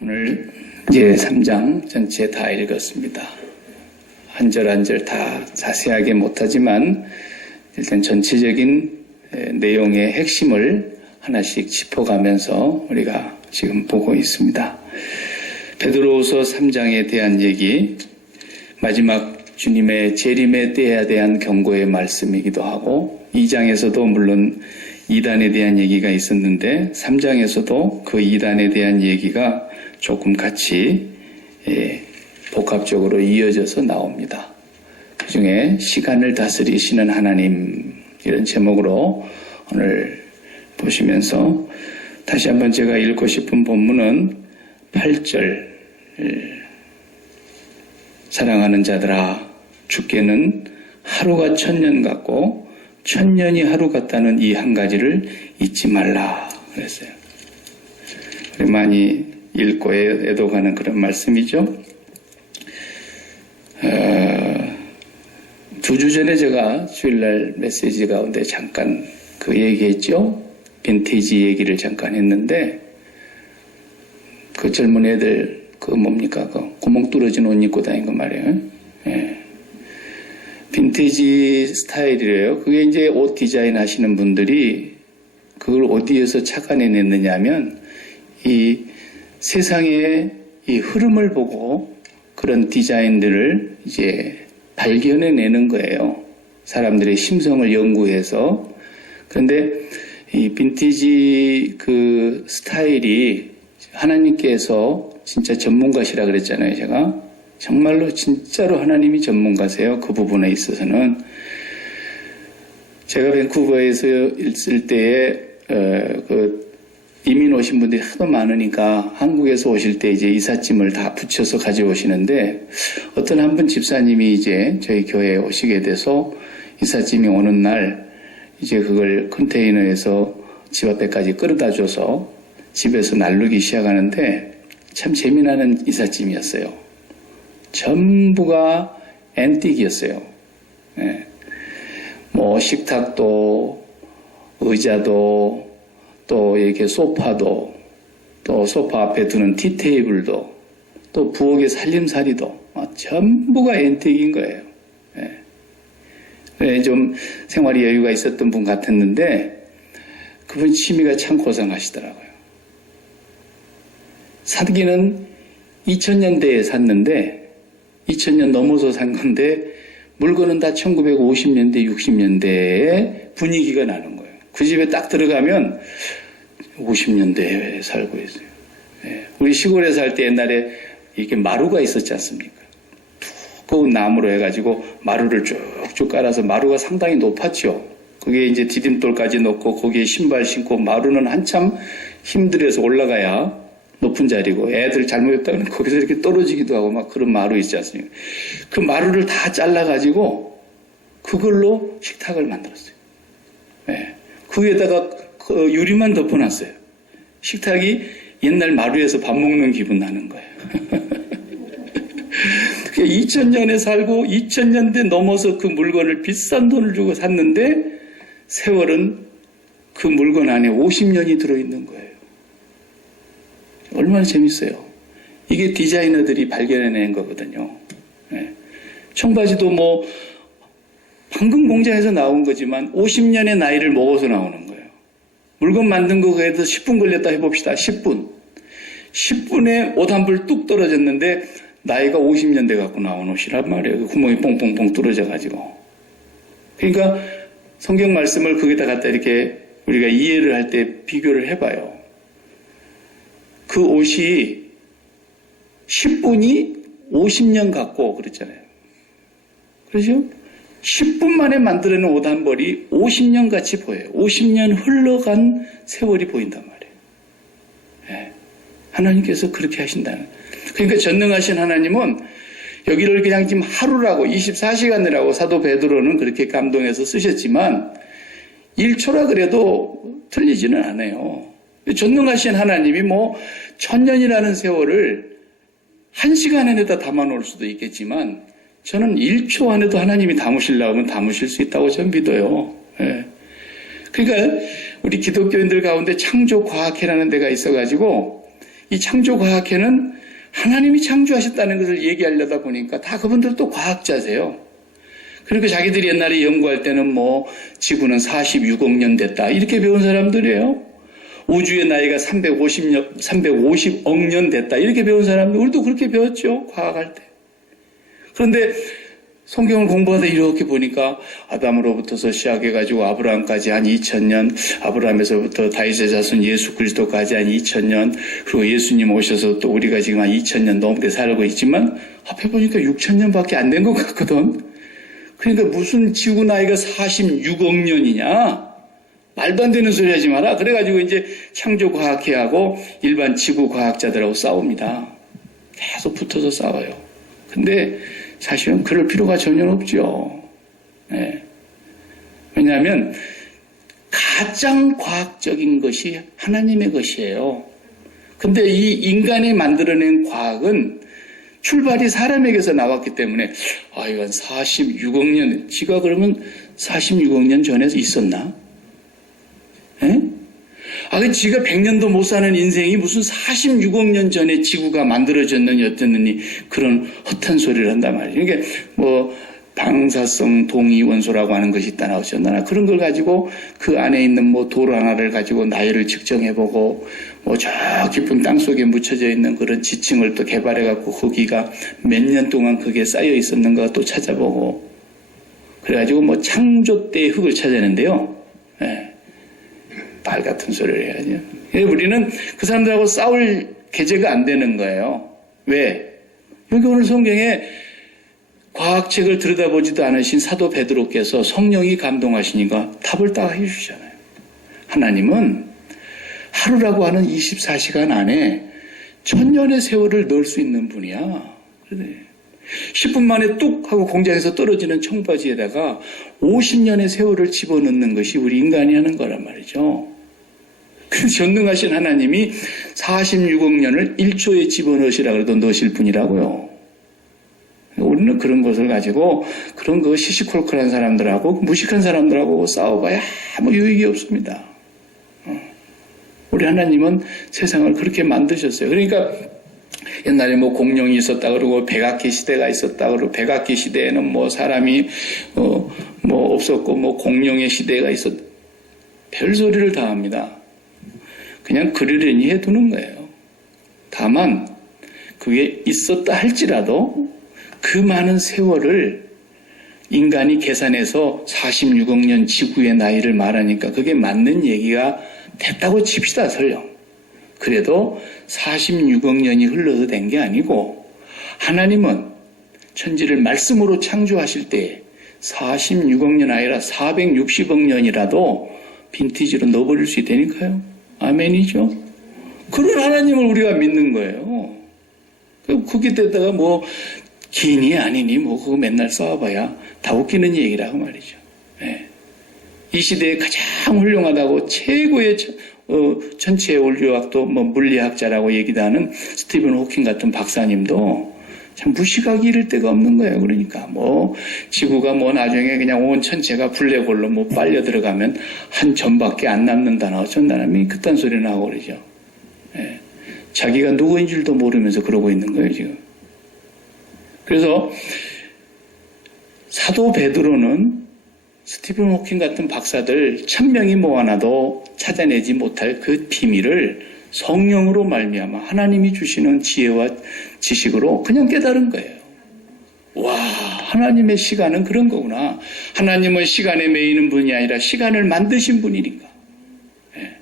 오늘 이제 3장 전체 다 읽었습니다. 한 절 한 절 다 자세하게 못하지만 일단 전체적인 내용의 핵심을 하나씩 짚어가면서 우리가 지금 보고 있습니다. 베드로후서 3장에 대한 얘기, 마지막 주님의 재림의 때에 대한 경고의 말씀이기도 하고 2장에서도 물론 이단에 대한 얘기가 있었는데 3장에서도 그 이단에 대한 얘기가 조금 같이 복합적으로 이어져서 나옵니다. 그중에 시간을 다스리시는 하나님, 이런 제목으로 오늘 보시면서 다시 한번 제가 읽고 싶은 본문은 8절, 사랑하는 자들아 주께는 하루가 1000년 같고 1000년이 하루 같다는 이 한 가지를 잊지 말라 그랬어요. 많이 읽고 애도가는 그런 말씀이죠. 2주 전에 제가 주일날 메시지 가운데 잠깐 그 얘기했죠. 빈티지 얘기를 잠깐 했는데 그 젊은 애들 그 뭡니까? 그 구멍 뚫어진 옷 입고 다니는 거 말이에요. 예. 빈티지 스타일이래요. 그게 이제 옷 디자인 하시는 분들이 그걸 어디에서 착안해냈느냐 하면 이 세상의 이 흐름을 보고 그런 디자인들을 이제 발견해내는 거예요. 사람들의 심성을 연구해서. 그런데 이 빈티지 그 스타일이 하나님께서 진짜 전문가시라 그랬잖아요, 제가. 정말로 진짜로 하나님이 전문가세요. 그 부분에 있어서는. 제가 밴쿠버에서 있을 때에 그 이민 오신 분들이 하도 많으니까 한국에서 오실 때 이제 이삿짐을 다 붙여서 가져오시는데 어떤 한 분 집사님이 이제 저희 교회에 오시게 돼서 이삿짐이 오는 날 이제 그걸 컨테이너에서 집 앞에까지 끌어다 줘서 집에서 나르기 시작하는데 참 재미나는 이삿짐이었어요. 전부가 앤틱이었어요. 네. 뭐 식탁도 의자도 또 이렇게 소파도 또 소파 앞에 두는 티테이블도 또 부엌의 살림살이도 전부가 앤틱인 거예요. 네. 좀 생활이 여유가 있었던 분 같았는데 그분 취미가 참 고상하시더라고요. 사기는 2000년대에 샀는데 2000년 넘어서 산 건데 물건은 다 1950년대, 60년대에 분위기가 나는 거예요. 그 집에 딱 들어가면 50년대에 살고 있어요. 예. 우리 시골에 살 때 옛날에 이렇게 마루가 있었지 않습니까? 두꺼운 나무로 해가지고 마루를 쭉쭉 깔아서 마루가 상당히 높았죠. 그게 이제 디딤돌까지 놓고 거기에 신발 신고 마루는 한참 힘들어서 올라가야 높은 자리고 애들 잘못했다면 거기서 이렇게 떨어지기도 하고 막 그런 마루 있지 않습니까? 그 마루를 다 잘라가지고 그걸로 식탁을 만들었어요. 예. 그 위에다가 그 유리만 덮어놨어요. 식탁이 옛날 마루에서 밥 먹는 기분 나는 거예요. 2000년에 살고 2000년대 넘어서 그 물건을 비싼 돈을 주고 샀는데 세월은 그 물건 안에 50년이 들어있는 거예요. 얼마나 재밌어요. 이게 디자이너들이 발견해낸 거거든요. 네. 청바지도 뭐 방금 공장에서 나온 거지만 50년의 나이를 먹어서 나오는 거예요. 물건 만든 거 그래도 10분 걸렸다 해봅시다. 10분. 10분에 옷 한 벌 뚝 떨어졌는데 나이가 50년 돼 갖고 나온 옷이란 말이에요. 구멍이 뽕뽕뽕 뚫어져가지고. 그러니까 성경 말씀을 거기다 갖다 이렇게 우리가 이해를 할 때 비교를 해봐요. 그 옷이 10분이 50년 같고 그랬잖아요. 그렇죠? 10분 만에 만들어낸 옷 한 벌이 50년 같이 보여요. 50년 흘러간 세월이 보인단 말이에요. 네. 하나님께서 그렇게 하신다는. 그러니까 전능하신 하나님은 여기를 그냥 지금 하루라고 24시간이라고 사도 베드로는 그렇게 감동해서 쓰셨지만 1초라 그래도 틀리지는 않아요. 전능하신 하나님이 뭐 1000년이라는 세월을 1시간 안에다 담아놓을 수도 있겠지만 저는 1초 안에도 하나님이 담으시려고 하면 담으실 수 있다고 저는 믿어요. 예. 그러니까 우리 기독교인들 가운데 창조과학회라는 데가 있어가지고 이 창조과학회는 하나님이 창조하셨다는 것을 얘기하려다 보니까 다 그분들도 과학자세요. 그러니까 자기들이 옛날에 연구할 때는 뭐 지구는 46억 년 됐다 이렇게 배운 사람들이에요. 우주의 나이가 350억 년 됐다 이렇게 배운 사람들, 우리도 그렇게 배웠죠, 과학할 때. 그런데 성경을 공부하다 이렇게 보니까 아담으로부터서 시작해가지고 아브라함까지 한 2000년, 아브라함에서부터 다윗의 자손 예수 그리스도까지 한 2000년, 그리고 예수님 오셔서 또 우리가 지금 한 2000년 넘게 살고 있지만 앞에 보니까 6000년밖에 안 된 것 같거든. 그러니까 무슨 지구 나이가 46억 년이냐? 말도 안 되는 소리 하지 마라. 그래가지고 이제 창조과학회하고 일반 지구과학자들하고 싸웁니다. 계속 붙어서 싸워요. 근데 사실은 그럴 필요가 전혀 없죠. 네. 왜냐하면 가장 과학적인 것이 하나님의 것이에요. 근데 이 인간이 만들어낸 과학은 출발이 사람에게서 나왔기 때문에 이건 46억 년, 지가 그러면 46억 년 전에 있었나? 예? 지가 100년도 못 사는 인생이 무슨 46억 년 전에 지구가 만들어졌느니 어땠느니 그런 헛한 소리를 한단 말이에요. 이게 뭐 방사성 동위 원소라고 하는 것이 있다 나오셨나? 그런 걸 가지고 그 안에 있는 뭐 돌 하나를 가지고 나이를 측정해보고 뭐 저 깊은 땅 속에 묻혀져 있는 그런 지층을 또 개발해갖고 거기가 몇 년 동안 그게 쌓여 있었는가 또 찾아보고 그래가지고 뭐 창조 때의 흙을 찾아내는데요. 예. 말 같은 소리를 해야죠. 우리는 그 사람들하고 싸울 계제가 안 되는 거예요. 왜? 여기 오늘 성경에 과학책을 들여다보지도 않으신 사도 베드로께서 성령이 감동하시니까 답을 딱 해주시잖아요. 하나님은 하루라고 하는 24시간 안에 1000년의 세월을 넣을 수 있는 분이야. 10분 만에 뚝 하고 공장에서 떨어지는 청바지에다가 50년의 세월을 집어넣는 것이 우리 인간이 하는 거란 말이죠. 그 전능하신 하나님이 46억 년을 1초에 집어넣으시라 그래도 넣으실 분이라고요. 우리는 그런 것을 가지고 그런 거 시시콜콜한 사람들하고 무식한 사람들하고 싸워봐야 아무 유익이 없습니다. 우리 하나님은 세상을 그렇게 만드셨어요. 그러니까 옛날에 뭐 공룡이 있었다 그러고 백악기 시대가 있었다 그러고 백악기 시대에는 뭐 사람이 뭐 없었고 뭐 공룡의 시대가 별소리를 다 합니다. 그냥 그러려니 해두는 거예요. 다만 그게 있었다 할지라도 그 많은 세월을 인간이 계산해서 46억 년 지구의 나이를 말하니까 그게 맞는 얘기가 됐다고 칩시다, 설령. 그래도 46억 년이 흘러서 된 게 아니고 하나님은 천지를 말씀으로 창조하실 때 46억 년 아니라 460억 년이라도 빈티지로 넣어버릴 수 있다니까요. 아멘이죠. 그런 하나님을 우리가 믿는 거예요. 거기다가 뭐 기니 아니니 뭐 그거 맨날 싸워봐야 다 웃기는 얘기라고 말이죠. 네. 이 시대에 가장 훌륭하다고 최고의 전체 원료학도 뭐 물리학자라고 얘기도 하는 스티븐 호킹 같은 박사님도 참 무식하기 이를 데가 없는 거예요. 그러니까 뭐 지구가 뭐 나중에 그냥 온 천체가 블랙홀로 뭐 빨려 들어가면 한 점밖에 안 남는다나 어쩐다나 그딴 소리 나오고 그러죠. 예. 자기가 누구인 줄도 모르면서 그러고 있는 거예요, 지금. 그래서 사도 베드로는 스티븐 호킹 같은 박사들 1000명이 모아놔도 찾아내지 못할 그 비밀을 성령으로 말미암아 하나님이 주시는 지혜와 지식으로 그냥 깨달은 거예요. 와, 하나님의 시간은 그런 거구나. 하나님은 시간에 매이는 분이 아니라 시간을 만드신 분이니까. 네.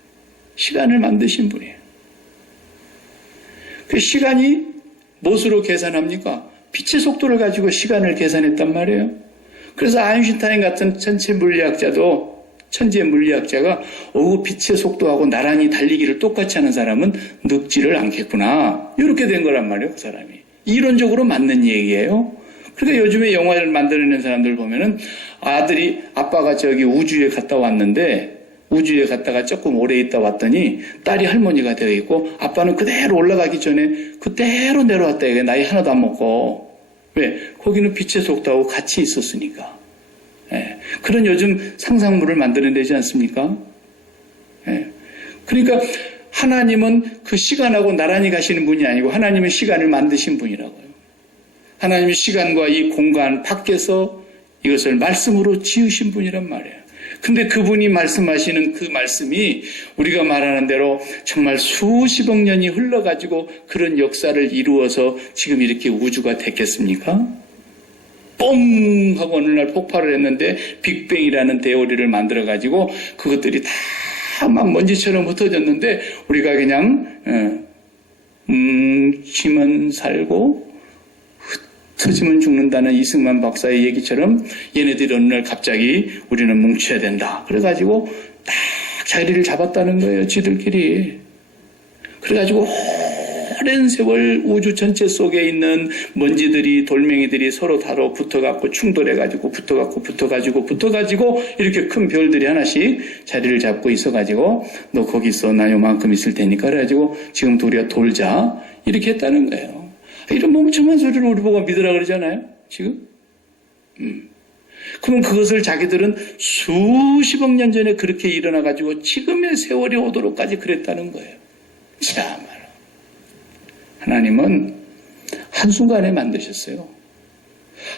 시간을 만드신 분이에요. 그 시간이 무엇으로 계산합니까? 빛의 속도를 가지고 시간을 계산했단 말이에요. 그래서 아인슈타인 같은 천체 물리학자가 빛의 속도하고 나란히 달리기를 똑같이 하는 사람은 늙지를 않겠구나. 이렇게 된 거란 말이에요, 그 사람이. 이론적으로 맞는 얘기예요. 그러니까 요즘에 영화를 만들어낸 사람들 보면은 아빠가 저기 우주에 갔다 왔는데 우주에 갔다가 조금 오래 있다 왔더니 딸이 할머니가 되어 있고 아빠는 그대로 올라가기 전에 그대로 내려왔다. 이게 나이 하나도 안 먹고. 왜? 거기는 빛의 속도하고 같이 있었으니까. 예. 그런 요즘 상상물을 만들어내지 않습니까? 예. 그러니까 하나님은 그 시간하고 나란히 가시는 분이 아니고 하나님은 시간을 만드신 분이라고요. 하나님이 시간과 이 공간 밖에서 이것을 말씀으로 지으신 분이란 말이에요. 근데 그분이 말씀하시는 그 말씀이 우리가 말하는 대로 정말 수십억 년이 흘러가지고 그런 역사를 이루어서 지금 이렇게 우주가 됐겠습니까? 뻥 하고 어느 날 폭발을 했는데 빅뱅이라는 대오리를 만들어가지고 그것들이 다 막 먼지처럼 흩어졌는데 우리가 그냥 뭉치면 살고 흩어지면 죽는다는 이승만 박사의 얘기처럼 얘네들이 어느 날 갑자기 우리는 뭉쳐야 된다. 그래가지고 딱 자리를 잡았다는 거예요. 지들끼리. 그래가지고 오랜 세월 우주 전체 속에 있는 먼지들이 돌멩이들이 서로 다로 붙어갖고 충돌해가지고 붙어가지고 이렇게 큰 별들이 하나씩 자리를 잡고 있어가지고 너 거기 있어 나 요만큼 있을 테니까 그래가지고 지금 우리가 돌자 이렇게 했다는 거예요. 이런 멍청한 소리를 우리 보고 믿으라 그러잖아요. 지금. 그럼 그것을 자기들은 수십억 년 전에 그렇게 일어나가지고 지금의 세월이 오도록까지 그랬다는 거예요. 참말로. 하나님은 한순간에 만드셨어요.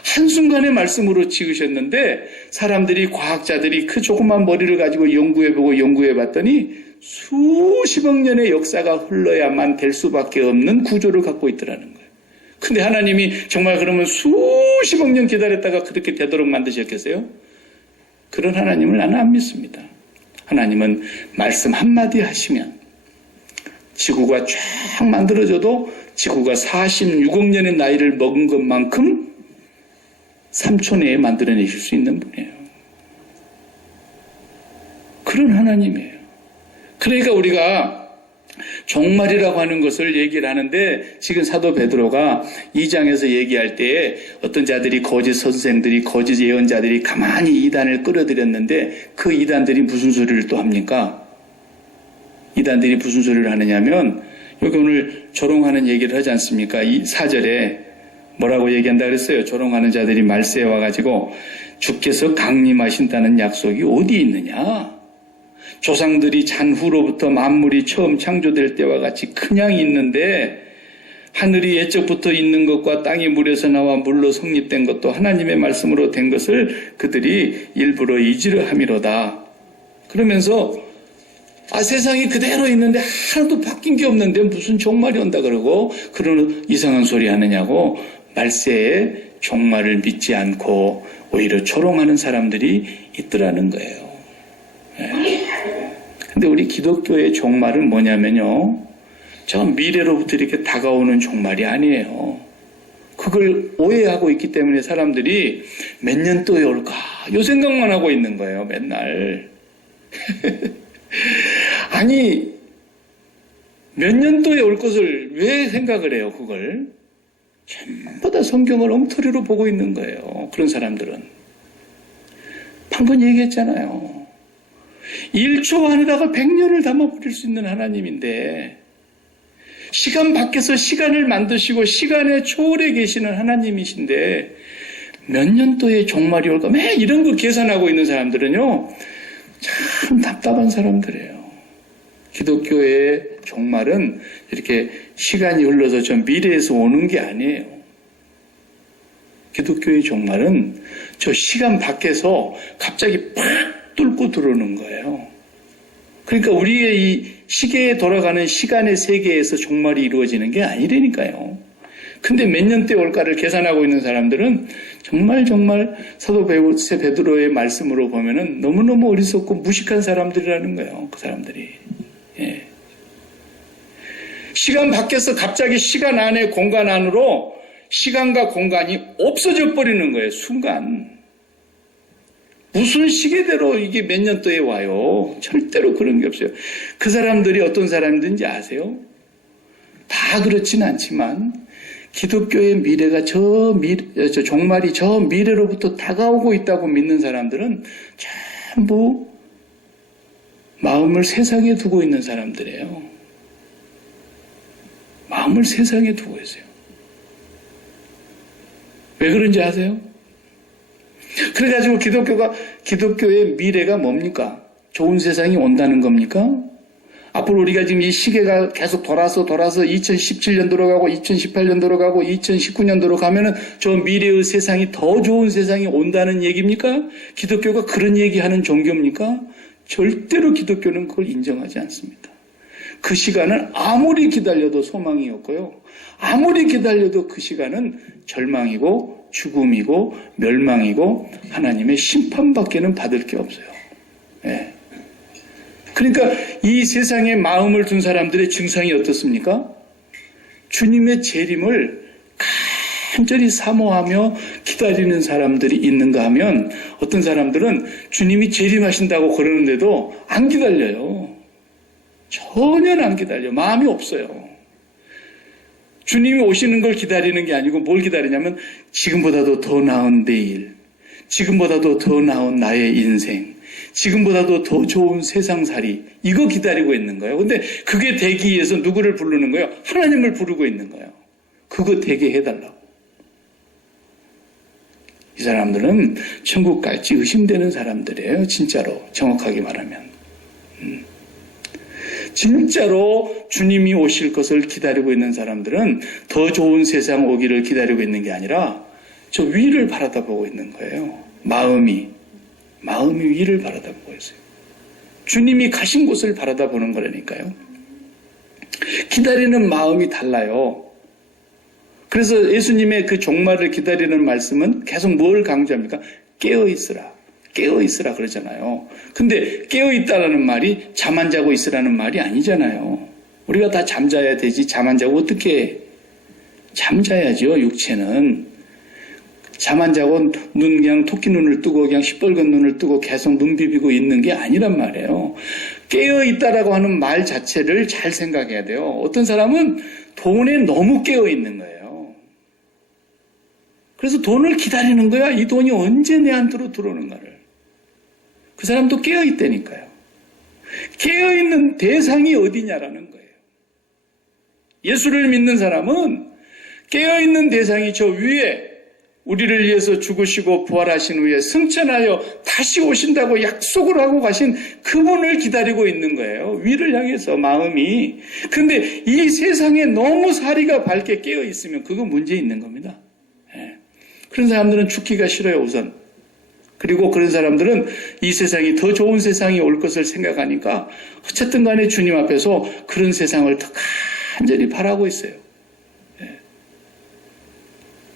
한순간에 말씀으로 지으셨는데 사람들이 과학자들이 그 조그만 머리를 가지고 연구해봤더니 수십억 년의 역사가 흘러야만 될 수밖에 없는 구조를 갖고 있더라는 거예요. 근데 하나님이 정말 그러면 수십억 년 기다렸다가 그렇게 되도록 만드셨겠어요? 그런 하나님을 나는 안 믿습니다. 하나님은 말씀 한마디 하시면 지구가 쫙 만들어져도 지구가 46억 년의 나이를 먹은 것만큼 3초 내에 만들어내실 수 있는 분이에요. 그런 하나님이에요. 그러니까 우리가 종말이라고 하는 것을 얘기를 하는데 지금 사도 베드로가 2장에서 얘기할 때에 어떤 자들이 거짓 선생들이 거짓 예언자들이 가만히 이단을 끌어들였는데 그 이단들이 무슨 소리를 또 합니까? 이단들이 무슨 소리를 하느냐면 여기 오늘 조롱하는 얘기를 하지 않습니까? 이 4절에 뭐라고 얘기한다 그랬어요? 조롱하는 자들이 말세에 와가지고 주께서 강림하신다는 약속이 어디 있느냐? 조상들이 잔후로부터 만물이 처음 창조될 때와 같이 그냥 있는데 하늘이 옛적부터 있는 것과 땅이 물에서 나와 물로 성립된 것도 하나님의 말씀으로 된 것을 그들이 일부러 잊으려 함이로다. 그러면서 세상이 그대로 있는데 하나도 바뀐 게 없는데 무슨 종말이 온다 그러고 그런 이상한 소리 하느냐고 말세에 종말을 믿지 않고 오히려 조롱하는 사람들이 있더라는 거예요. 근데 우리 기독교의 종말은 뭐냐면요. 저 미래로부터 이렇게 다가오는 종말이 아니에요. 그걸 오해하고 있기 때문에 사람들이 몇 년도에 올까? 요 생각만 하고 있는 거예요. 맨날. 아니 몇 년도에 올 것을 왜 생각을 해요? 그걸 전부 다 성경을 엉터리로 보고 있는 거예요. 그런 사람들은. 방금 얘기했잖아요. 1초 안에다가 100년을 담아버릴 수 있는 하나님인데 시간 밖에서 시간을 만드시고 시간의 초월에 계시는 하나님이신데 몇 년도에 종말이 올까? 매 이런 거 계산하고 있는 사람들은요. 참 답답한 사람들이에요. 기독교의 종말은 이렇게 시간이 흘러서 저 미래에서 오는 게 아니에요. 기독교의 종말은 저 시간 밖에서 갑자기 팍 뚫고 들어오는 거예요. 그러니까 우리의 이 시계에 돌아가는 시간의 세계에서 종말이 이루어지는 게 아니라니까요. 근데 몇 년대 올까를 계산하고 있는 사람들은 정말 사도 베드로의 말씀으로 보면은 너무너무 어리석고 무식한 사람들이라는 거예요. 그 사람들이. 예. 시간 밖에서 갑자기 시간 안에 공간 안으로 시간과 공간이 없어져 버리는 거예요. 순간. 무슨 시계대로 이게 몇 년도에 와요. 절대로 그런 게 없어요. 그 사람들이 어떤 사람인지 아세요? 다 그렇진 않지만 기독교의 미래가 종말이 저 미래로부터 다가오고 있다고 믿는 사람들은 전부 마음을 세상에 두고 있는 사람들이에요. 마음을 세상에 두고 있어요. 왜 그런지 아세요? 그래가지고 기독교의 미래가 뭡니까? 좋은 세상이 온다는 겁니까? 앞으로 우리가 지금 이 시계가 계속 돌아서 2017년도로 가고 2018년도로 가고 2019년도로 가면은 저 미래의 세상이 더 좋은 세상이 온다는 얘기입니까? 기독교가 그런 얘기하는 종교입니까? 절대로 기독교는 그걸 인정하지 않습니다. 그 시간은 아무리 기다려도 소망이 없고요. 아무리 기다려도 그 시간은 절망이고 죽음이고 멸망이고 하나님의 심판밖에는 받을 게 없어요. 예. 그러니까 이 세상에 마음을 둔 사람들의 증상이 어떻습니까? 주님의 재림을 간절히 사모하며 기다리는 사람들이 있는가 하면 어떤 사람들은 주님이 재림하신다고 그러는데도 안 기다려요. 전혀 안 기다려. 마음이 없어요. 주님이 오시는 걸 기다리는 게 아니고 뭘 기다리냐면 지금보다도 더 나은 내일, 지금보다도 더 나은 나의 인생, 지금보다도 더 좋은 세상살이, 이거 기다리고 있는 거예요. 근데 그게 되기 위해서 누구를 부르는 거예요? 하나님을 부르고 있는 거예요. 그거 되게 해달라고. 이 사람들은 천국 갈지 의심되는 사람들이에요. 진짜로 정확하게 말하면. 진짜로 주님이 오실 것을 기다리고 있는 사람들은 더 좋은 세상 오기를 기다리고 있는 게 아니라 저 위를 바라다보고 있는 거예요. 마음이 위를 바라다보고 있어요. 주님이 가신 곳을 바라다보는 거라니까요. 기다리는 마음이 달라요. 그래서 예수님의 그 종말을 기다리는 말씀은 계속 뭘 강조합니까? 깨어있으라 그러잖아요. 근데 깨어있다라는 말이 잠 안 자고 있으라는 말이 아니잖아요. 우리가 다 잠자야 되지 잠 안 자고 어떻게 해? 잠자야죠. 육체는. 잠 안 자고 눈 그냥 토끼 눈을 뜨고 그냥 시뻘건 눈을 뜨고 계속 눈 비비고 있는 게 아니란 말이에요. 깨어있다라고 하는 말 자체를 잘 생각해야 돼요. 어떤 사람은 돈에 너무 깨어있는 거예요. 그래서 돈을 기다리는 거야. 이 돈이 언제 내한테로 들어오는가를. 그 사람도 깨어있다니까요. 깨어있는 대상이 어디냐라는 거예요. 예수를 믿는 사람은 깨어있는 대상이 저 위에 우리를 위해서 죽으시고 부활하신 후에 승천하여 다시 오신다고 약속을 하고 가신 그분을 기다리고 있는 거예요. 위를 향해서 마음이. 근데 이 세상에 너무 사리가 밝게 깨어있으면 그건 문제 있는 겁니다. 그런 사람들은 죽기가 싫어요, 우선. 그리고 그런 사람들은 이 세상이 더 좋은 세상이 올 것을 생각하니까 어쨌든 간에 주님 앞에서 그런 세상을 더 간절히 바라고 있어요.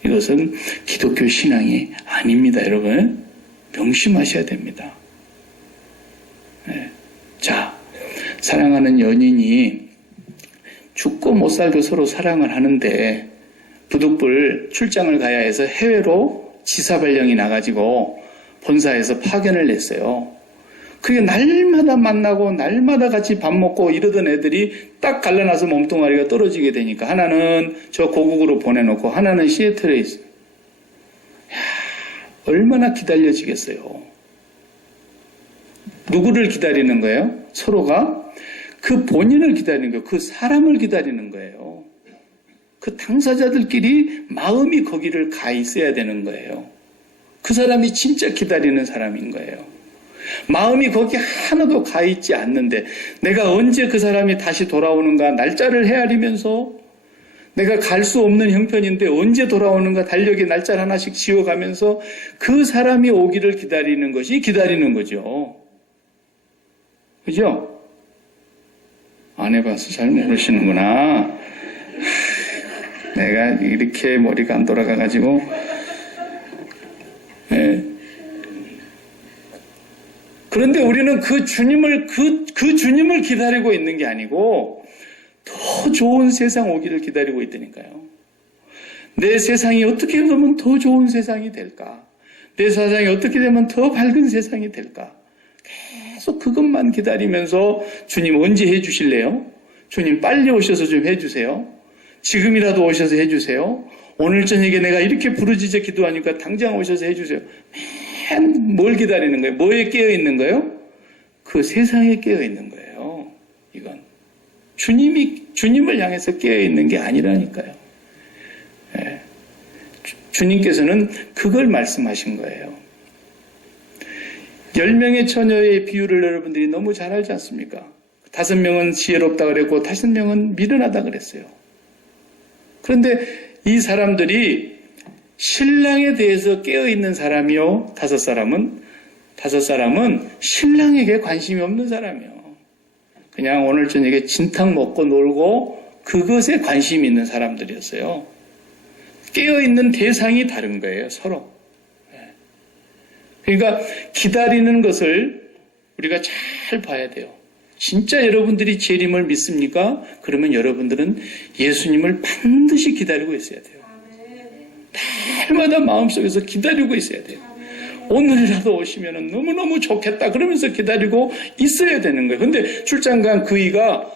이것은 기독교 신앙이 아닙니다, 여러분. 명심하셔야 됩니다. 자, 사랑하는 연인이 죽고 못 살고 서로 사랑을 하는데 부득불 출장을 가야 해서 해외로 지사발령이 나가지고 본사에서 파견을 냈어요. 그게 날마다 만나고 날마다 같이 밥 먹고 이러던 애들이 딱 갈라나서 몸뚱아리가 떨어지게 되니까 하나는 저 고국으로 보내놓고 하나는 시애틀에 있어요. 얼마나 기다려지겠어요. 누구를 기다리는 거예요? 서로가 그 본인을 기다리는 거예요. 그 사람을 기다리는 거예요. 그 당사자들끼리 마음이 거기를 가 있어야 되는 거예요. 그 사람이 진짜 기다리는 사람인 거예요. 마음이 거기 하나도 가 있지 않는데 내가 언제 그 사람이 다시 돌아오는가 날짜를 헤아리면서 내가 갈 수 없는 형편인데 언제 돌아오는가 달력에 날짜를 하나씩 지워가면서 그 사람이 오기를 기다리는 것이 기다리는 거죠. 그죠? 안 해봐서 잘 모르시는구나. 내가 이렇게 머리가 안 돌아가가지고 그런데 우리는 그 주님을 기다리고 있는 게 아니고 더 좋은 세상 오기를 기다리고 있다니까요. 내 세상이 어떻게 되면 더 좋은 세상이 될까? 내 세상이 어떻게 되면 더 밝은 세상이 될까? 계속 그것만 기다리면서 주님 언제 해주실래요? 주님 빨리 오셔서 좀 해주세요. 지금이라도 오셔서 해주세요. 오늘 저녁에 내가 이렇게 부르짖어 기도하니까 당장 오셔서 해주세요. 맨 뭘 기다리는 거예요? 뭐에 깨어있는 거예요? 그 세상에 깨어있는 거예요. 이건 주님을 향해서 깨어있는 게 아니라니까요. 주님께서는 그걸 말씀하신 거예요. 10명의 처녀의 비유를 여러분들이 너무 잘 알지 않습니까? 5명은 지혜롭다 그랬고 5명은 미련하다 그랬어요. 그런데 이 사람들이 신랑에 대해서 깨어있는 사람이요. 5사람은 신랑에게 관심이 없는 사람이요. 그냥 오늘 저녁에 진탕 먹고 놀고 그것에 관심이 있는 사람들이었어요. 깨어있는 대상이 다른 거예요, 서로. 그러니까 기다리는 것을 우리가 잘 봐야 돼요. 진짜 여러분들이 재림을 믿습니까? 그러면 여러분들은 예수님을 반드시 기다리고 있어야 돼요. 날마다 마음속에서 기다리고 있어야 돼요. 오늘이라도 오시면 너무너무 좋겠다 그러면서 기다리고 있어야 되는 거예요. 근데 출장 간 그이가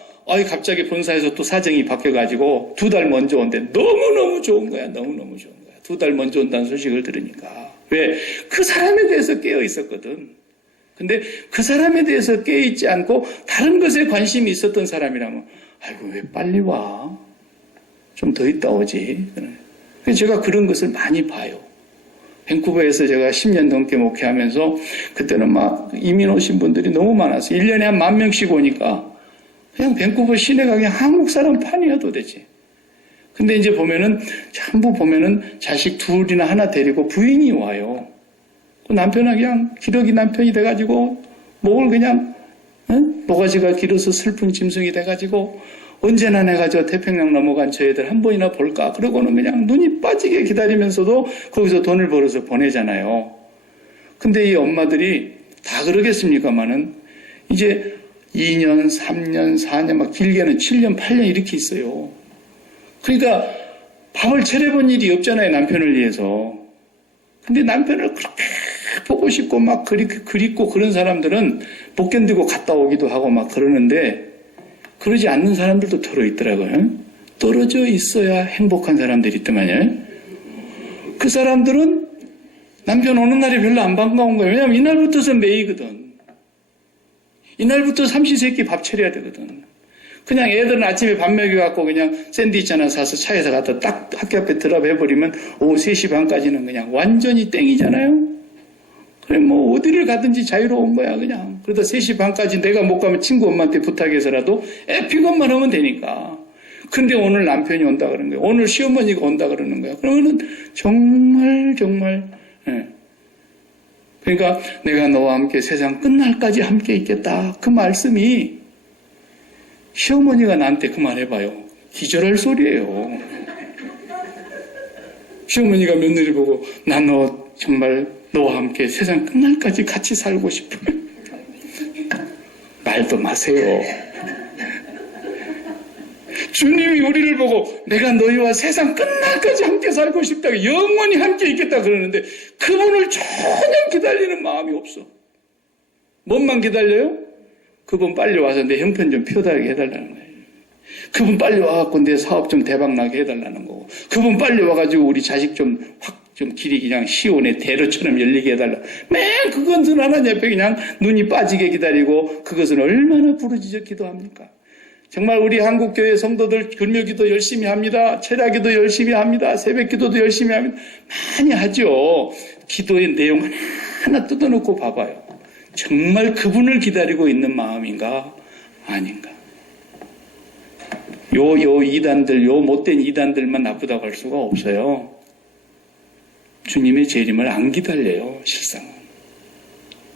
갑자기 본사에서 또 사정이 바뀌어가지고 2달 먼저 온대. 너무너무 좋은 거야. 너무너무 좋은 거야. 2달 먼저 온다는 소식을 들으니까. 왜? 그 사람에 대해서 깨어 있었거든. 근데 그 사람에 대해서 깨어 있지 않고 다른 것에 관심이 있었던 사람이라면 아이고 왜 빨리 와? 좀 더 있다 오지. 그래서 제가 그런 것을 많이 봐요. 밴쿠버에서 제가 10년 넘게 목회하면서 그때는 막 이민 오신 분들이 너무 많았어요. 1년에 한 10,000명씩 오니까 그냥 밴쿠버 시내가 그냥 한국 사람 판이야 도대체. 근데 이제 보면은 전부 보면은 자식 2이나 하나 데리고 부인이 와요. 그 남편은 그냥 기러기 남편이 돼가지고 목을 그냥 모가지가 길어서 슬픈 짐승이 돼가지고 언제나 내가 저 태평양 넘어간 저 애들 한 번이나 볼까? 그러고는 그냥 눈이 빠지게 기다리면서도 거기서 돈을 벌어서 보내잖아요. 근데 이 엄마들이 다 그러겠습니까마는 이제 2년, 3년, 4년, 막 길게는 7년, 8년 이렇게 있어요. 그러니까 밥을 차려본 일이 없잖아요, 남편을 위해서. 근데 남편을 그렇게 보고 싶고 막 그렇게 그립고 그런 사람들은 못 견디고 갔다 오기도 하고 막 그러는데 그러지 않는 사람들도 더러 있더라고요. 떨어져 있어야 행복한 사람들이 있더만요. 그 사람들은 남편 오는 날이 별로 안 반가운 거예요. 왜냐하면 이날부터서 매이거든. 이날부터 삼시세끼 밥 차려야 되거든. 그냥 애들은 아침에 밥 먹여갖고 그냥 샌드위치 하나 사서 차에서 갖다 딱 학교 앞에 드랍해버리면 오후 3시 반까지는 그냥 완전히 땡이잖아요. 그래 뭐 어디를 가든지 자유로운 거야 그냥. 그러다 3시 반까지 내가 못 가면 친구 엄마한테 부탁해서라도 픽업만 하면 되니까. 근데 오늘 남편이 온다 그러는 거야. 오늘 시어머니가 온다 그러는 거야. 그러면은 정말 그러니까 내가 너와 함께 세상 끝날까지 함께 있겠다. 그 말씀이 시어머니가 나한테 그 말 해봐요. 기절할 소리예요. 시어머니가 며느리 보고 나 너 정말 너와 함께 세상 끝날까지 같이 살고 싶어요. 말도 마세요. 주님이 우리를 보고 내가 너희와 세상 끝날까지 함께 살고 싶다고 영원히 함께 있겠다 그러는데 그분을 전혀 기다리는 마음이 없어. 뭔만 기다려요? 그분 빨리 와서 내 형편 좀 펴달게 해달라는 거예요. 그분 빨리 와갖고 내 사업 좀 대박나게 해달라는 거고 그분 빨리 와가지고 우리 자식 좀 길이 그냥 시온의 대로처럼 열리게 해달라. 매일 그것은 하나님 앞에 그냥 눈이 빠지게 기다리고 그것은 얼마나 부르짖어 기도합니까? 정말 우리 한국교회 성도들 금요기도 열심히 합니다. 철야기도 열심히 합니다. 새벽기도도 열심히 합니다. 많이 하죠. 기도의 내용 하나 뜯어놓고 봐봐요. 정말 그분을 기다리고 있는 마음인가 아닌가. 요 이단들, 요 못된 이단들만 나쁘다고 할 수가 없어요. 주님의 재림을 안 기다려요, 실상은.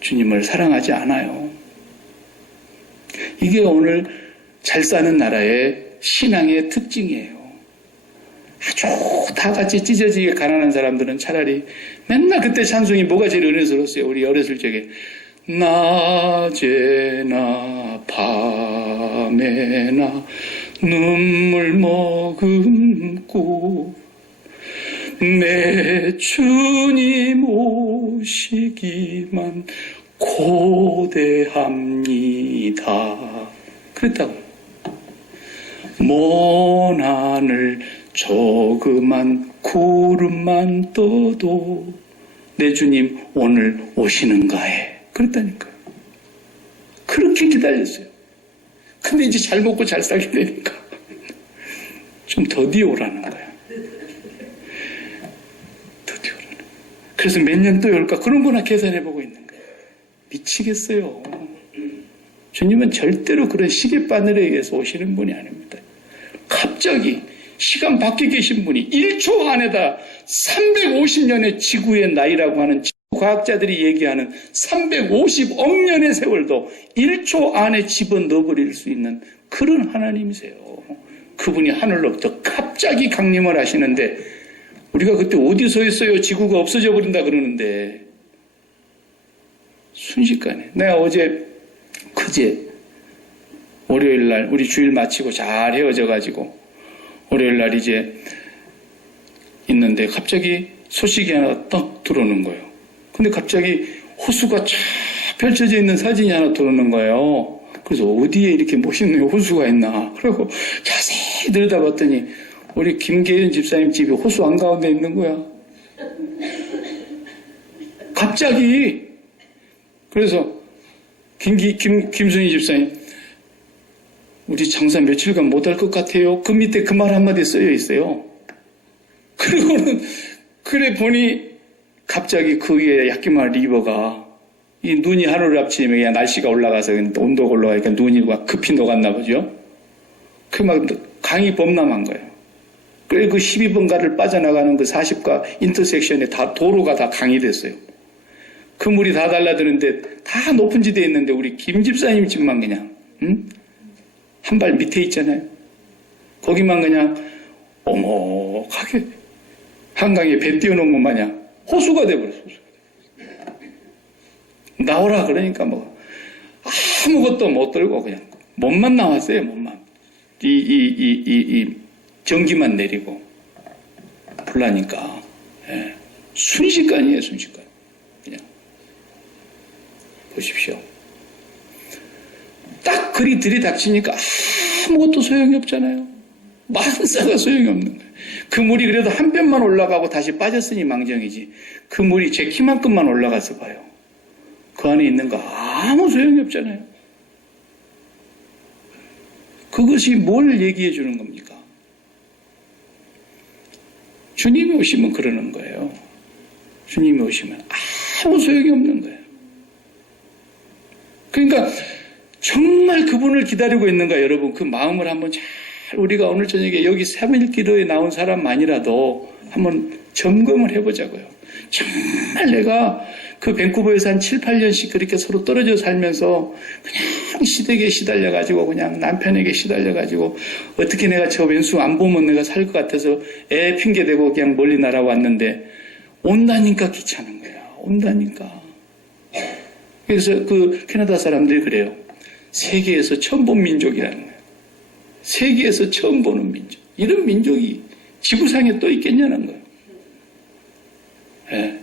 주님을 사랑하지 않아요. 이게 오늘 잘 사는 나라의 신앙의 특징이에요. 아주 다 같이 찢어지게 가난한 사람들은 차라리 맨날 그때 찬송이 뭐가 제일 은혜스러웠어요? 우리 어렸을 적에. 낮에나 밤에나 눈물 머금고 내 주님 오시기만 고대합니다. 그랬다고. 먼 하늘 조그만 구름만 떠도 내 주님 오늘 오시는가에. 그랬다니까요. 그렇게 기다렸어요. 근데 이제 잘 먹고 잘 살게 되니까 좀 더디 오라는 거야. 더디 오라는 거야. 그래서 몇 년 또 올까? 그런 거나 계산해보고 있는 거야. 미치겠어요. 주님은 절대로 그런 시계바늘에 의해서 오시는 분이 아닙니다. 갑자기 시간 밖에 계신 분이 1초 안에다 350년의 지구의 나이라고 하는 과학자들이 얘기하는 350억 년의 세월도 1초 안에 집어넣어버릴 수 있는 그런 하나님이세요. 그분이 하늘로부터 갑자기 강림을 하시는데 우리가 그때 어디서 있어요? 지구가 없어져 버린다 그러는데 순식간에 내가 그제 월요일날 우리 주일 마치고 잘 헤어져가지고 월요일날 이제 있는데 갑자기 소식이 하나 딱 들어오는 거예요. 근데 갑자기 호수가 쫙 펼쳐져 있는 사진이 하나 들어오는 거예요. 그래서 어디에 이렇게 멋있는 호수가 있나 그러고 자세히 들여다봤더니 우리 김계윤 집사님 집이 호수 한가운데 있는 거야. 갑자기. 그래서 김순희 집사님 우리 장사 며칠간 못할 것 같아요. 그 밑에 그 말 한마디 쓰여 있어요. 그리고는 그래 보니 갑자기 그 위에 야끼만 리버가 이 눈이 하늘을 앞치면 그냥 날씨가 올라가서 온도가 올라가니까 눈이 급히 녹았나 보죠. 그 막 강이 범람한 거예요. 그래 그 12번가를 빠져나가는 그 40가 인터섹션에 다 도로가 다 강이 됐어요. 그 물이 다 달라드는데 다 높은 지대에 있는데 우리 김 집사님 집만 그냥 한 발 밑에 있잖아요. 거기만 그냥 오목하게 한강에 배 띄워놓은 것 마냥 호수가 돼버렸어요. 나오라 그러니까 뭐 아무것도 못 들고 그냥 몸만 나왔어요. 몸만 이 전기만 내리고 불나니까 순식간이에요. 순식간. 그냥 보십시오. 딱 그리 들이닥치니까 아무것도 소용이 없잖아요. 만사가 소용이 없는 거예요. 그 물이 그래도 한 뼘만 올라가고 다시 빠졌으니 망정이지. 그 물이 제 키만큼만 올라가서 봐요. 그 안에 있는 거 아무 소용이 없잖아요. 그것이 뭘 얘기해 주는 겁니까? 주님이 오시면 그러는 거예요. 주님이 오시면 아무 소용이 없는 거예요. 그러니까 정말 그분을 기다리고 있는가 여러분 그 마음을 한번 잘 우리가 오늘 저녁에 여기 3일 기도에 나온 사람만이라도 한번 점검을 해보자고요. 정말 내가 그 밴쿠버에서 한 7, 8년씩 그렇게 서로 떨어져 살면서 그냥 시댁에 시달려가지고 그냥 남편에게 시달려가지고 어떻게 내가 저 왼수 안 보면 내가 살 것 같아서 애 핑계대고 그냥 멀리 날아왔는데 온다니까 귀찮은 거야. 온다니까. 그래서 그 캐나다 사람들이 그래요. 세계에서 처음 본 민족이라는 거예요. 세계에서 처음 보는 민족. 이런 민족이 지구상에 또 있겠냐는 거예요. 네.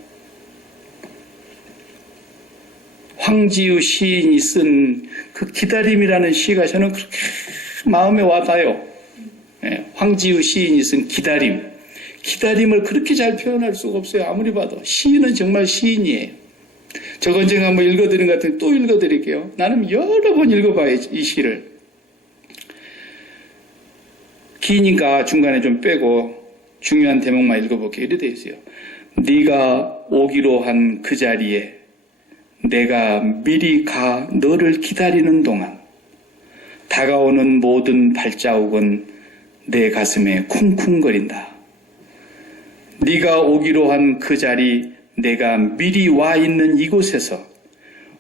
황지우 시인이 쓴 그 기다림이라는 시가 저는 그렇게 마음에 와닿아요. 네. 황지우 시인이 쓴 기다림. 기다림을 그렇게 잘 표현할 수가 없어요. 아무리 봐도. 시인은 정말 시인이에요. 저건 제가 한번 읽어드린 것 같은데 또 읽어드릴게요. 나는 여러 번 읽어봐요. 이 시를. 기니까 중간에 좀 빼고 중요한 대목만 읽어볼게요. 이렇게 되어 있어요. 네가 오기로 한 그 자리에 내가 미리 가 너를 기다리는 동안 다가오는 모든 발자국은 내 가슴에 쿵쿵거린다. 네가 오기로 한 그 자리 내가 미리 와 있는 이곳에서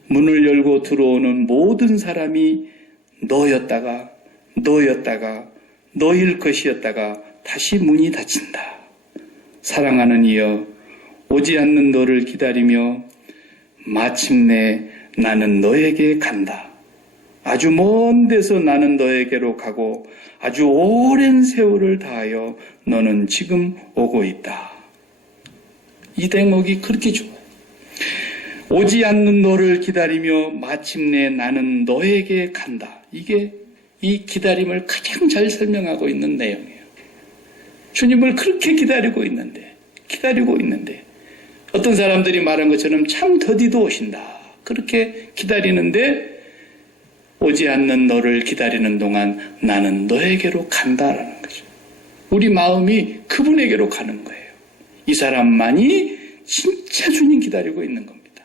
문을 열고 들어오는 모든 사람이 너였다가 너일 것이었다가 다시 문이 닫힌다. 사랑하는 이여 오지 않는 너를 기다리며 마침내 나는 너에게 간다. 아주 먼 데서 나는 너에게로 가고 아주 오랜 세월을 다하여 너는 지금 오고 있다. 이 대목이 그렇게 좋아요. 오지 않는 너를 기다리며 마침내 나는 너에게 간다. 이게 이 기다림을 가장 잘 설명하고 있는 내용이에요. 주님을 그렇게 기다리고 있는데 어떤 사람들이 말한 것처럼 참 더디도 오신다. 그렇게 기다리는데 오지 않는 너를 기다리는 동안 나는 너에게로 간다라는 거죠. 우리 마음이 그분에게로 가는 거예요. 이 사람만이 진짜 주님 기다리고 있는 겁니다.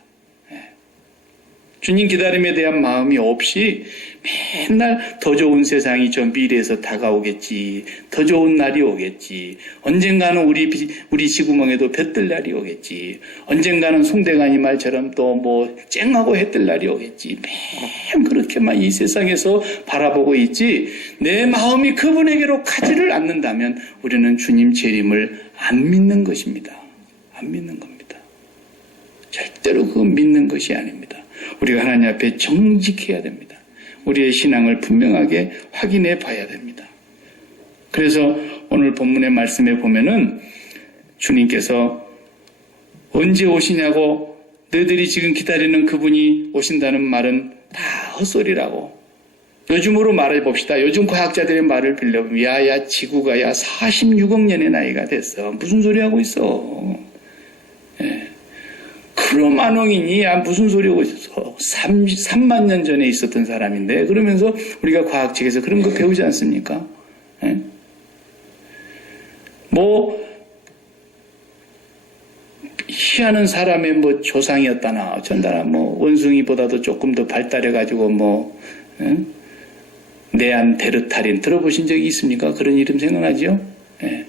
주님 기다림에 대한 마음이 없이 맨날 더 좋은 세상이 저 미래에서 다가오겠지. 더 좋은 날이 오겠지. 언젠가는 우리 시구멍에도 볕들 날이 오겠지. 언젠가는 송대관이 말처럼 또 뭐 쨍하고 해뜰 날이 오겠지. 맨 그렇게만 이 세상에서 바라보고 있지. 내 마음이 그분에게로 가지를 않는다면 우리는 주님 재림을 안 믿는 것입니다. 안 믿는 겁니다. 절대로 그거 믿는 것이 아닙니다. 우리가 하나님 앞에 정직해야 됩니다. 우리의 신앙을 분명하게 확인해 봐야 됩니다. 그래서 오늘 본문의 말씀에 보면은 주님께서 언제 오시냐고 너희들이 지금 기다리는 그분이 오신다는 말은 다 헛소리라고. 요즘으로 말해 봅시다. 요즘 과학자들의 말을 빌려보면 야야 지구가 46억 년의 나이가 됐어. 무슨 소리 하고 있어. 예. 크로마뇽이니 무슨 소리 하고 있어. 3만 년 전에 있었던 사람인데 그러면서 우리가 과학책에서 그런 거 배우지 않습니까? 예? 뭐 희한한 사람의 뭐 조상이었다나 어쩐다나 뭐 원숭이보다도 조금 더 발달해가지고 뭐 예? 네안데르탈인 들어보신 적이 있습니까? 그런 이름 생각나죠? 예.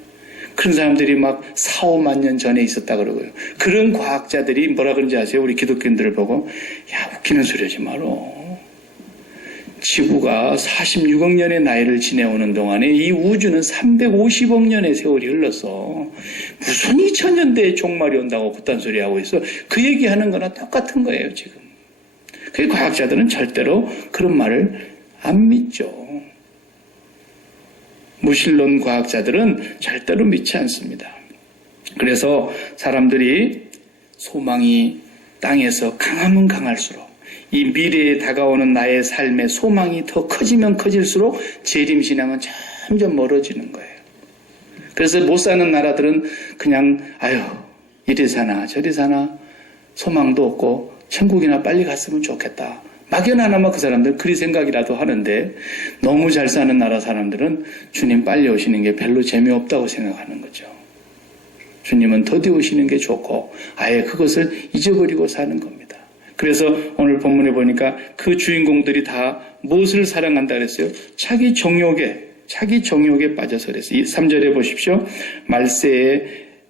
그런 사람들이 막 4, 5만 년 전에 있었다 그러고요. 그런 과학자들이 뭐라 그런지 아세요? 우리 기독교인들을 보고 야 웃기는 소리 하지 마라. 지구가 46억 년의 나이를 지내오는 동안에 이 우주는 350억 년의 세월이 흘렀어. 무슨 2000년대에 종말이 온다고 그딴 소리 하고 있어. 그 얘기하는 거나 똑같은 거예요 지금. 그 과학자들은 절대로 그런 말을 안 믿죠. 무신론 과학자들은 절대로 믿지 않습니다. 그래서 사람들이 소망이 땅에서 강하면 강할수록 이 미래에 다가오는 나의 삶의 소망이 더 커지면 커질수록 재림신앙은 점점 멀어지는 거예요. 그래서 못 사는 나라들은 그냥 아유 이리 사나 저리 사나 소망도 없고 천국이나 빨리 갔으면 좋겠다. 막연하나마 그 사람들은 그리 생각이라도 하는데 너무 잘 사는 나라 사람들은 주님 빨리 오시는 게 별로 재미없다고 생각하는 거죠. 주님은 더디 오시는 게 좋고 아예 그것을 잊어버리고 사는 겁니다. 그래서 오늘 본문에 보니까 그 주인공들이 다 무엇을 사랑한다 그랬어요? 자기 정욕에 빠져서 그랬어요. 3절에 보십시오. 말세에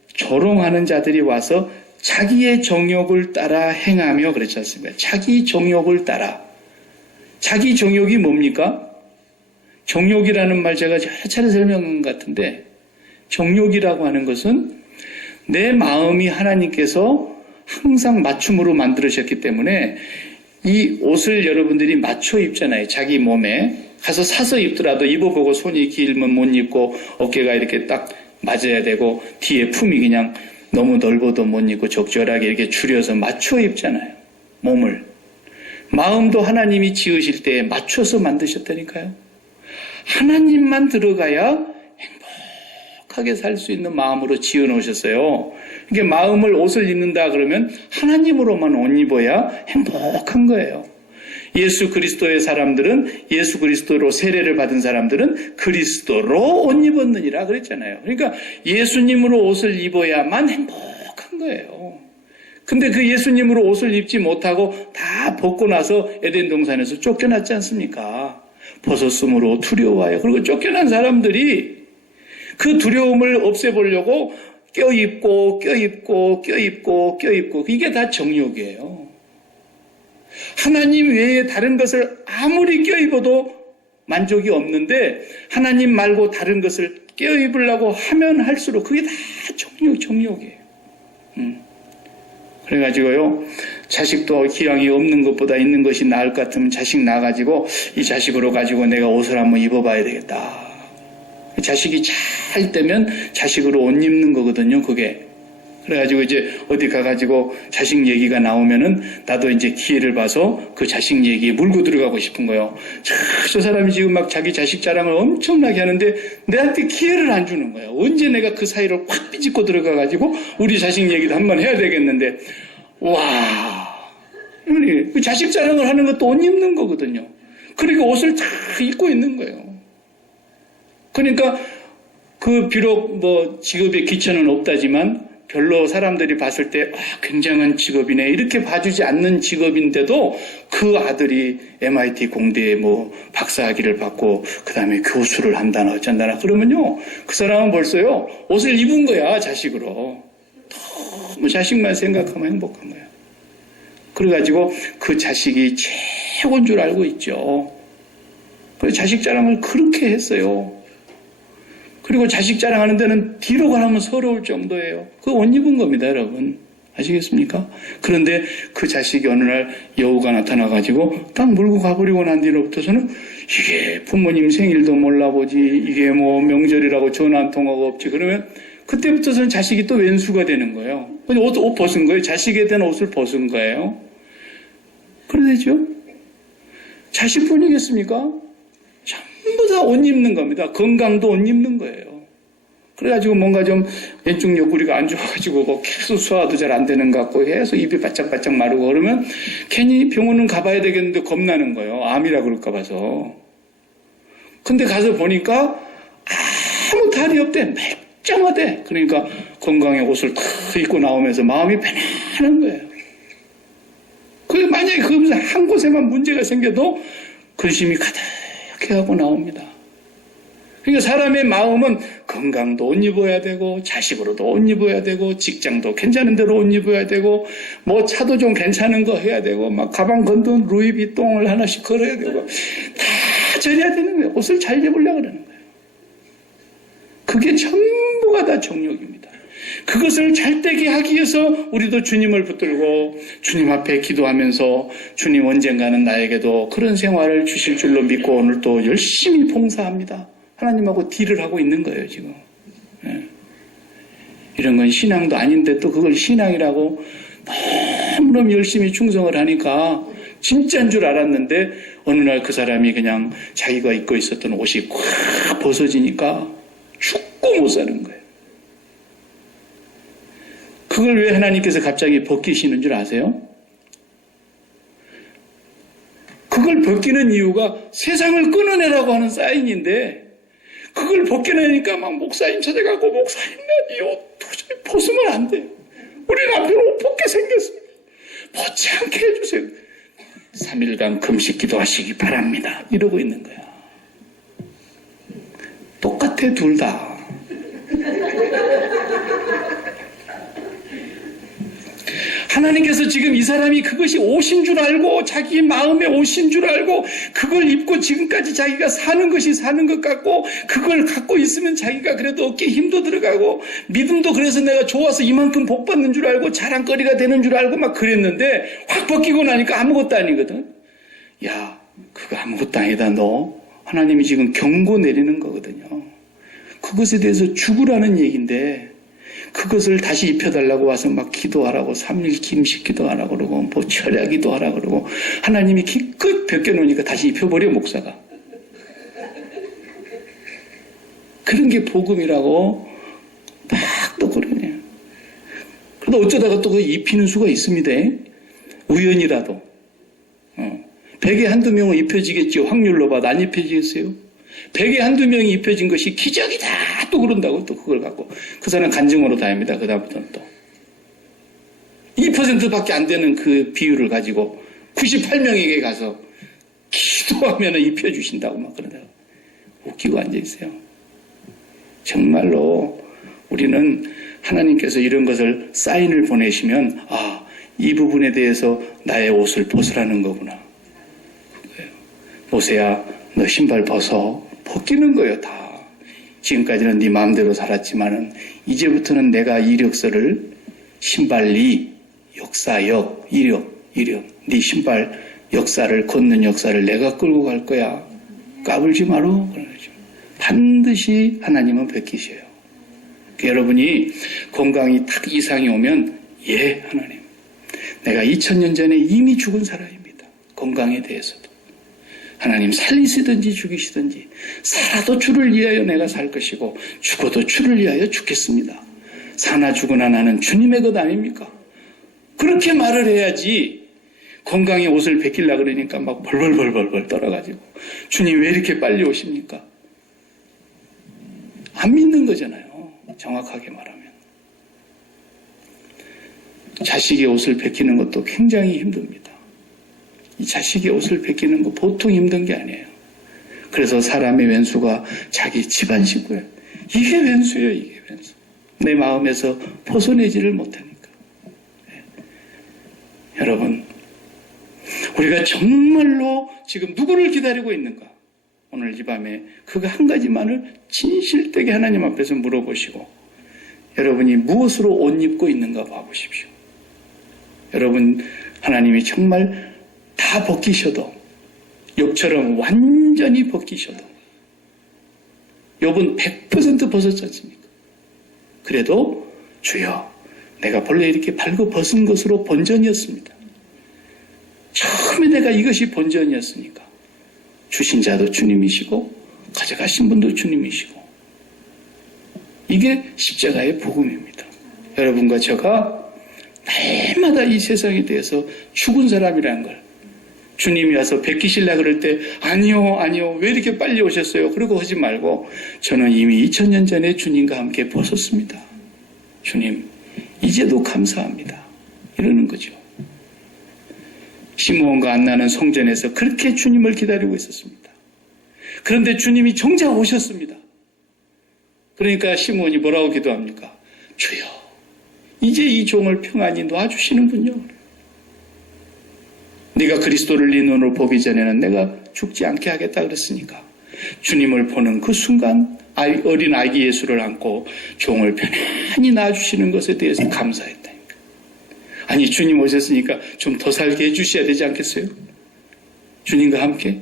조롱하는 자들이 와서 자기의 정욕을 따라 행하며 그랬지 않습니까? 자기 정욕을 따라. 자기 정욕이 뭡니까? 정욕이라는 말 제가 여러 차례 설명한 것 같은데 정욕이라고 하는 것은 내 마음이 하나님께서 항상 맞춤으로 만들으셨기 때문에 이 옷을 여러분들이 맞춰 입잖아요. 자기 몸에. 가서 사서 입더라도 입어보고 손이 길면 못 입고 어깨가 이렇게 딱 맞아야 되고 뒤에 품이 그냥 너무 넓어도 못 입고 적절하게 이렇게 줄여서 맞춰 입잖아요. 몸을. 마음도 하나님이 지으실 때 맞춰서 만드셨다니까요. 하나님만 들어가야 행복하게 살 수 있는 마음으로 지어 놓으셨어요. 그러니까 마음을 옷을 입는다 그러면 하나님으로만 옷 입어야 행복한 거예요. 예수 그리스도의 사람들은 예수 그리스도로 세례를 받은 사람들은 그리스도로 옷 입었느니라 그랬잖아요. 그러니까 예수님으로 옷을 입어야만 행복한 거예요. 근데 그 예수님으로 옷을 입지 못하고 다 벗고 나서 에덴 동산에서 쫓겨났지 않습니까? 벗었으므로 두려워요. 그리고 쫓겨난 사람들이 그 두려움을 없애보려고 껴입고 이게 다 정욕이에요. 하나님 외에 다른 것을 아무리 껴입어도 만족이 없는데 하나님 말고 다른 것을 껴입으려고 하면 할수록 그게 다 정욕이에요. 그래가지고요, 자식도 기왕이 없는 것보다 있는 것이 나을 것 같으면 자식 낳아가지고 이 자식으로 가지고 내가 옷을 한번 입어봐야 되겠다. 자식이 잘 되면 자식으로 옷 입는 거거든요, 그게. 그래가지고 이제 어디 가가지고 자식 얘기가 나오면은 나도 이제 기회를 봐서 그 자식 얘기에 물고 들어가고 싶은 거예요. 저 사람이 지금 막 자기 자식 자랑을 엄청나게 하는데 내한테 기회를 안 주는 거예요. 언제 내가 그 사이를 확 삐집고 들어가가지고 우리 자식 얘기도 한번 해야 되겠는데, 와. 그 자식 자랑을 하는 것도 옷 입는 거거든요. 그러니까 옷을 다 입고 있는 거예요. 그러니까 그 비록 뭐 직업에 기천은 없다지만 별로 사람들이 봤을 때 굉장한 직업이네 이렇게 봐주지 않는 직업인데도 그 아들이 MIT 공대에 뭐 박사학위를 받고 그 다음에 교수를 한다나 어쩐다나 그러면요 그 사람은 벌써요 옷을 입은 거야 자식으로. 너무 자식만 생각하면 행복한 거야. 그래가지고 그 자식이 최고인 줄 알고 있죠. 그래서 자식 자랑을 그렇게 했어요. 그리고 자식 자랑하는 데는 뒤로 가면 서러울 정도예요. 그거 옷 입은 겁니다, 여러분. 아시겠습니까? 그런데 그 자식이 어느 날 여우가 나타나가지고 딱 물고 가버리고 난 뒤로부터서는 이게 부모님 생일도 몰라보지, 이게 뭐 명절이라고 전화 한 통화가 없지. 그러면 그때부터서는 자식이 또 왼수가 되는 거예요. 옷 벗은 거예요. 자식에 대한 옷을 벗은 거예요. 그러되죠? 자식뿐이겠습니까? 전부 다 옷 입는 겁니다. 건강도 옷 입는 거예요. 그래가지고 뭔가 좀 왼쪽 옆구리가 안 좋아가지고 뭐 계속 소화도 잘 안 되는 것 같고 계속 입이 바짝바짝 마르고 그러면 괜히 병원은 가봐야 되겠는데 겁나는 거예요. 암이라 그럴까 봐서. 근데 가서 보니까 아무 탈이 없대. 멀쩡하대. 그러니까 건강에 옷을 탁 입고 나오면서 마음이 편안한 거예요. 그게 만약에 거기서 한 곳에만 문제가 생겨도 근심이 가득해 하고 나옵니다. 그러니까 사람의 마음은 건강도 옷 입어야 되고 자식으로도 옷 입어야 되고 직장도 괜찮은 대로 옷 입어야 되고 뭐 차도 좀 괜찮은 거 해야 되고 막 가방 건든 루이비통을 하나씩 걸어야 되고 다 저래야 되는 거예요. 옷을 잘 입으려고 그러는 거예요. 그게 전부가 다 정욕입니다. 그것을 잘되게 하기 위해서 우리도 주님을 붙들고 주님 앞에 기도하면서 주님 언젠가는 나에게도 그런 생활을 주실 줄로 믿고 오늘 또 열심히 봉사합니다. 하나님하고 딜을 하고 있는 거예요, 지금. 예. 이런 건 신앙도 아닌데 또 그걸 신앙이라고 너무너무 열심히 충성을 하니까 진짜인 줄 알았는데 어느 날 그 사람이 그냥 자기가 입고 있었던 옷이 꽉 벗어지니까 죽고 못 사는 거예요. 그걸 왜 하나님께서 갑자기 벗기시는 줄 아세요? 그걸 벗기는 이유가 세상을 끊어내라고 하는 사인인데 그걸 벗겨내니까 막 목사님 찾아가고 목사님 나 이 옷 도저히 벗으면 안 돼요. 우리 남편 옷 벗게 생겼습니다. 벗지 않게 해주세요. 3일간 금식 기도하시기 바랍니다. 이러고 있는 거야. 똑같아 둘 다. 하나님께서 지금 이 사람이 그것이 옷인 줄 알고 자기 마음의 옷인 줄 알고 그걸 입고 지금까지 자기가 사는 것이 사는 것 같고 그걸 갖고 있으면 자기가 그래도 어깨에 힘도 들어가고 믿음도 그래서 내가 좋아서 이만큼 복 받는 줄 알고 자랑거리가 되는 줄 알고 막 그랬는데 확 벗기고 나니까 아무것도 아니거든. 야, 그거 아무것도 아니다. 너 하나님이 지금 경고 내리는 거거든요. 그것에 대해서 죽으라는 얘기인데 그것을 다시 입혀달라고 와서 막 기도하라고 3일 김식 기도하라고 그러고 뭐 철야 기도하라고 그러고 하나님이 기껏 벗겨놓으니까 다시 입혀버려 목사가. 그런 게 복음이라고 막 또 그러냐. 그러다 어쩌다가 또 그 입히는 수가 있습니다. 우연이라도. 100에 한두 명은 입혀지겠죠. 확률로 봐도 안 입혀지겠어요? 100에 한두 명이 입혀진 것이 기적이다 또 그런다고 또 그걸 갖고 그 사람 간증으로 다닙니다. 그 다음부터는 또 2%밖에 안 되는 그 비율을 가지고 98명에게 가서 기도하면 입혀주신다고 막 그러다가 웃기고 앉아있어요. 정말로 우리는 하나님께서 이런 것을 사인을 보내시면 이 부분에 대해서 나의 옷을 벗으라는 거구나. 모세야 너 신발 벗기는 거예요. 다. 지금까지는 네 마음대로 살았지만은 이제부터는 내가 이력서를 신발리 역사역 이력 네 신발 역사를 걷는 역사를 내가 끌고 갈 거야. 까불지 마라. 그러죠. 반드시 하나님은 벗기셔요. 여러분이 건강이 딱 이상이 오면 하나님 내가 2000년 전에 이미 죽은 사람입니다. 건강에 대해서도. 하나님 살리시든지 죽이시든지 살아도 주를 위하여 내가 살 것이고 죽어도 주를 위하여 죽겠습니다. 사나 죽으나 나는 주님의 것 아닙니까? 그렇게 말을 해야지 건강에 옷을 벗기려고 그러니까 막 벌벌벌벌 떨어가지고 주님 왜 이렇게 빨리 오십니까? 안 믿는 거잖아요. 정확하게 말하면. 자식의 옷을 벗기는 것도 굉장히 힘듭니다. 이 자식의 옷을 벗기는 거 보통 힘든 게 아니에요. 그래서 사람의 왼수가 자기 집안 식구예요. 이게 왼수예요, 이게 왼수. 내 마음에서 벗어내지를 못하니까. 네. 여러분, 우리가 정말로 지금 누구를 기다리고 있는가? 오늘 이 밤에 그거 한 가지만을 진실되게 하나님 앞에서 물어보시고 여러분이 무엇으로 옷 입고 있는가 봐보십시오. 여러분, 하나님이 정말 다 벗기셔도 욥처럼 완전히 벗기셔도 욥은 100% 벗었지 않습니까? 그래도 주여, 내가 본래 이렇게 발고 벗은 것으로 본전이었습니다. 처음에 내가 이것이 본전이었으니까 주신 자도 주님이시고 가져가신 분도 주님이시고 이게 십자가의 복음입니다. 여러분과 제가 날마다 이 세상에 대해서 죽은 사람이라는 걸 주님이 와서 베끼시려고 그럴 때 아니요 왜 이렇게 빨리 오셨어요? 그러고 하지 말고 저는 이미 2000년 전에 주님과 함께 벗었습니다. 주님 이제도 감사합니다. 이러는 거죠. 시므온과 안나는 성전에서 그렇게 주님을 기다리고 있었습니다. 그런데 주님이 정작 오셨습니다. 그러니까 시므온이 뭐라고 기도합니까? 주여, 이제 이 종을 평안히 놔주시는군요. 네가 그리스도를 네 눈으로 보기 전에는 내가 죽지 않게 하겠다 그랬으니까 주님을 보는 그 순간 어린 아기 예수를 안고 종을 편안히 놔주시는 것에 대해서 감사했다니까. 아니, 주님 오셨으니까 좀 더 살게 해주셔야 되지 않겠어요? 주님과 함께.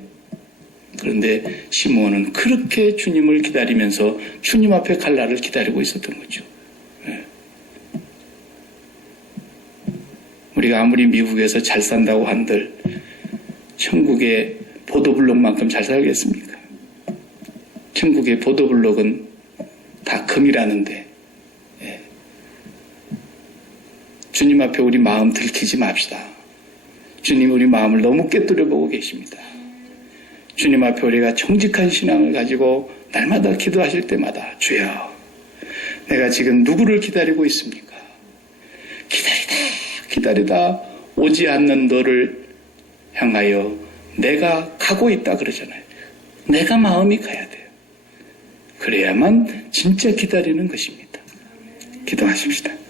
그런데 시므온은 그렇게 주님을 기다리면서 주님 앞에 갈 날을 기다리고 있었던 거죠. 네. 우리가 아무리 미국에서 잘 산다고 한들 천국의 보도블록만큼 잘 살겠습니까? 천국의 보도블록은 다 금이라는데 주님 앞에 우리 마음 들키지 맙시다. 주님 우리 마음을 너무 꿰뚫어 보고 계십니다. 주님 앞에 우리가 정직한 신앙을 가지고 날마다 기도하실 때마다 주여, 내가 지금 누구를 기다리고 있습니까? 기다리다 오지 않는 너를 향하여 내가 가고 있다 그러잖아요. 내가 마음이 가야 돼요. 그래야만 진짜 기다리는 것입니다. 기도하십시다.